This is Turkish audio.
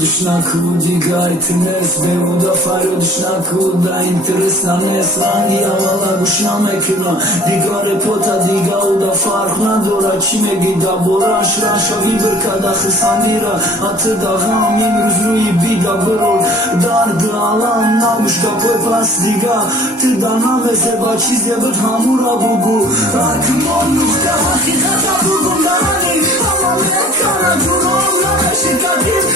dușnacu diga itines Bevuda faro dușnacu da interesane Slangi avala gushna mekina Diga repota diga uda farq nadora Chi megi da bora shran shavi berkada xisandira Atı dağam imruz ruyi bida berol Dardı alam namush da koy pas diga Tı dana meseba çiz yabıt hamura bugu Arkımon nukta hakikata bugun dani Ama mekana curum la şirkatim